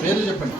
పేరు చెప్పండి.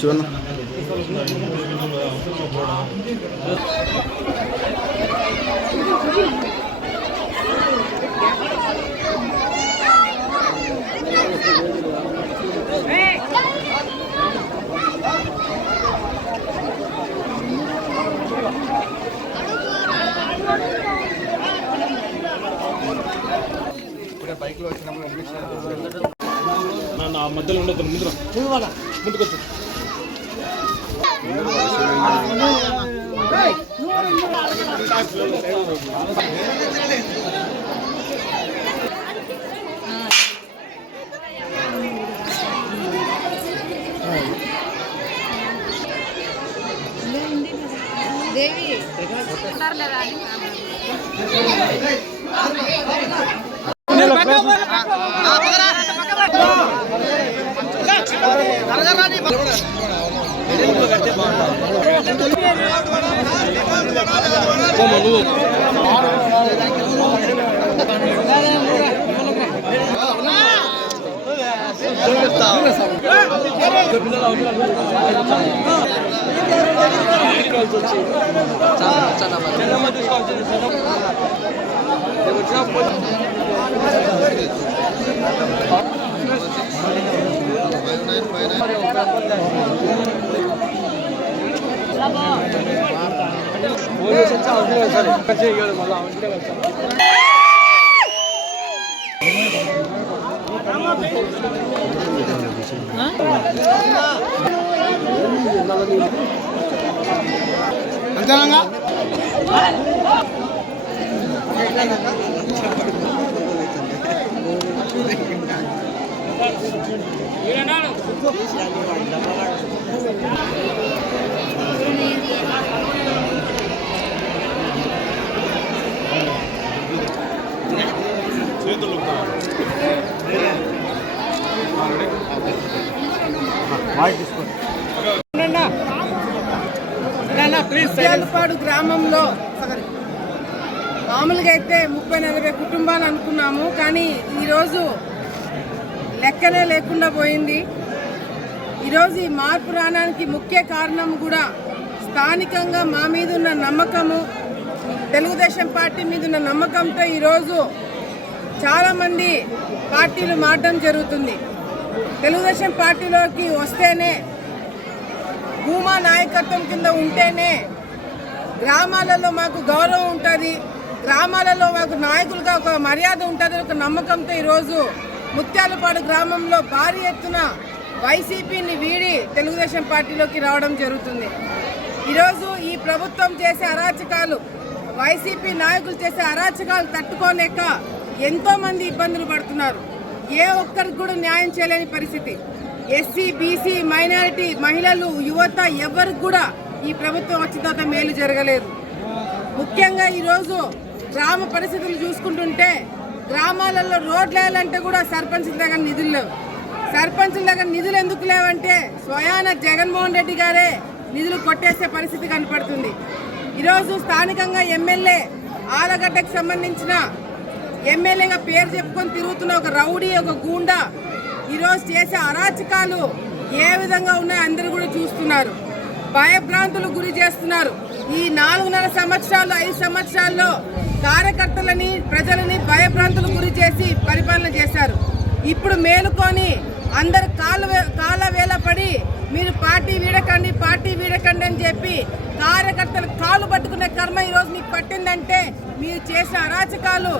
శివన్న బైక్ లో వచ్చినప్పుడు నా మధ్యలో ఉండదు ముందుకొచ్చు దేవి అంతేనా ముత్యాలపాడు గ్రామంలో మామూలుగా అయితే 30-40 కుటుంబాలు అనుకున్నాము, కానీ ఈరోజు లెక్కనే లేకుండా పోయింది. ఈరోజు ఈ మార్పు రావడానికి ముఖ్య కారణం కూడా స్థానికంగా మా మీద ఉన్న నమ్మకము, తెలుగుదేశం పార్టీ మీద ఉన్న నమ్మకంతో ఈరోజు చాలామంది పార్టీలు మారడం జరుగుతుంది. తెలుగుదేశం పార్టీలోకి వస్తేనే, భూమా నాయకత్వం కింద ఉంటేనే గ్రామాలలో మాకు గౌరవం ఉంటుంది, గ్రామాలలో మాకు నాయకులుగా ఒక మర్యాద ఉంటుంది, ఒక నమ్మకంతో ఈరోజు ముత్యాలపాడు గ్రామంలో భారీ ఎత్తున వైసీపీని వీడి తెలుగుదేశం పార్టీలోకి రావడం జరుగుతుంది. ఈరోజు ఈ ప్రభుత్వం చేసే అరాచకాలు, వైసీపీ నాయకులు చేసే అరాచకాలు తట్టుకోలేక ఎంతో మంది ఇబ్బందులు పడుతున్నారు. ఏ ఒక్కరికి కూడా న్యాయం చేయలేని పరిస్థితి. ఎస్సీ, బీసీ, మైనారిటీ, మహిళలు, యువత ఎవరికి కూడా ఈ ప్రభుత్వం వచ్చిన తర్వాత మేలు జరగలేదు. ముఖ్యంగా ఈరోజు గ్రామ పరిస్థితులు చూసుకుంటుంటే గ్రామాలలో రోడ్లు వేయాలంటే కూడా సర్పంచుల దగ్గర నిధులు లేవు. సర్పంచుల దగ్గర నిధులు ఎందుకు లేవంటే స్వయాన జగన్మోహన్ రెడ్డి గారే నిధులు కొట్టేసే పరిస్థితి కనపడుతుంది. ఈరోజు స్థానికంగా ఎమ్మెల్యే ఆలగడ్డకు సంబంధించిన ఎమ్మెల్యేగా పేరు చెప్పుకొని తిరుగుతున్న ఒక రౌడీ, ఒక గూండా ఈరోజు చేసే అరాచకాలు ఏ విధంగా ఉన్నాయో అందరూ కూడా చూస్తున్నారు. భయభ్రాంతులకు గురి చేస్తున్నారు. ఈ 4.5 సంవత్సరాలు 5 సంవత్సరాల్లో కార్యకర్తలని, ప్రజలని భయభ్రాంతులకు గురి చేసి పరిపాలన చేశారు. ఇప్పుడు మేలుకొని అందరు కాళ్ళ వేళ పడి మీరు పార్టీ వీడకండి అని చెప్పి కార్యకర్తలు కాళ్ళు పట్టుకునే కర్మ ఈరోజు మీకు పట్టిందంటే మీరు చేసిన అరాచకాలు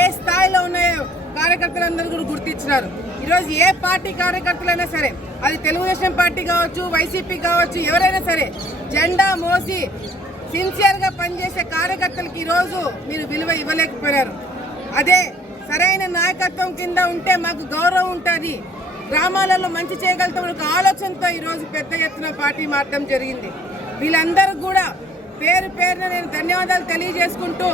ఏ స్థాయిలో ఉన్నాయో కార్యకర్తలందరూ కూడా గుర్తించినారు. ఈరోజు ఏ పార్టీ కార్యకర్తలైనా సరే, అది తెలుగుదేశం పార్టీ కావచ్చు, వైసీపీ కావచ్చు, ఎవరైనా సరే జెండా మోసి సిన్సియర్గా పనిచేసే కార్యకర్తలకు ఈరోజు మీరు విలువ ఇవ్వలేకపోయారు. అదే సరైన నాయకత్వం కింద ఉంటే మాకు గౌరవం ఉంటుంది, గ్రామాలలో మంచి చేయగలుగుతాం ఒక ఆలోచనతో ఈరోజు పెద్ద ఎత్తున పార్టీ మారడం జరిగింది. వీళ్ళందరూ కూడా పేరు పేరున నేను ధన్యవాదాలు తెలియజేసుకుంటూ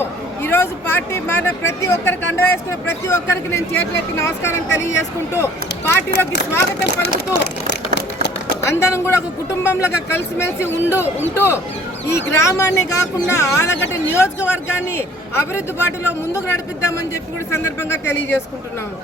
ఈరోజు పార్టీ మారిన ప్రతి ఒక్కరికి అండ వేసుకున్న ప్రతి ఒక్కరికి నేను చేతులెత్తి నమస్కారం తెలియజేసుకుంటూ పార్టీలోకి స్వాగతం పలుకుతూ అందరం కూడా ఒక కుటుంబంలాగా కలిసిమెలిసి ఉంటూ ఈ గ్రామాన్ని కాకుండా ఆలగడ్డ నియోజకవర్గాన్ని అభివృద్ధి బాటలో ముందుకు నడిపిద్దామని చెప్పి కూడా సందర్భంగా తెలియజేసుకుంటున్నాము.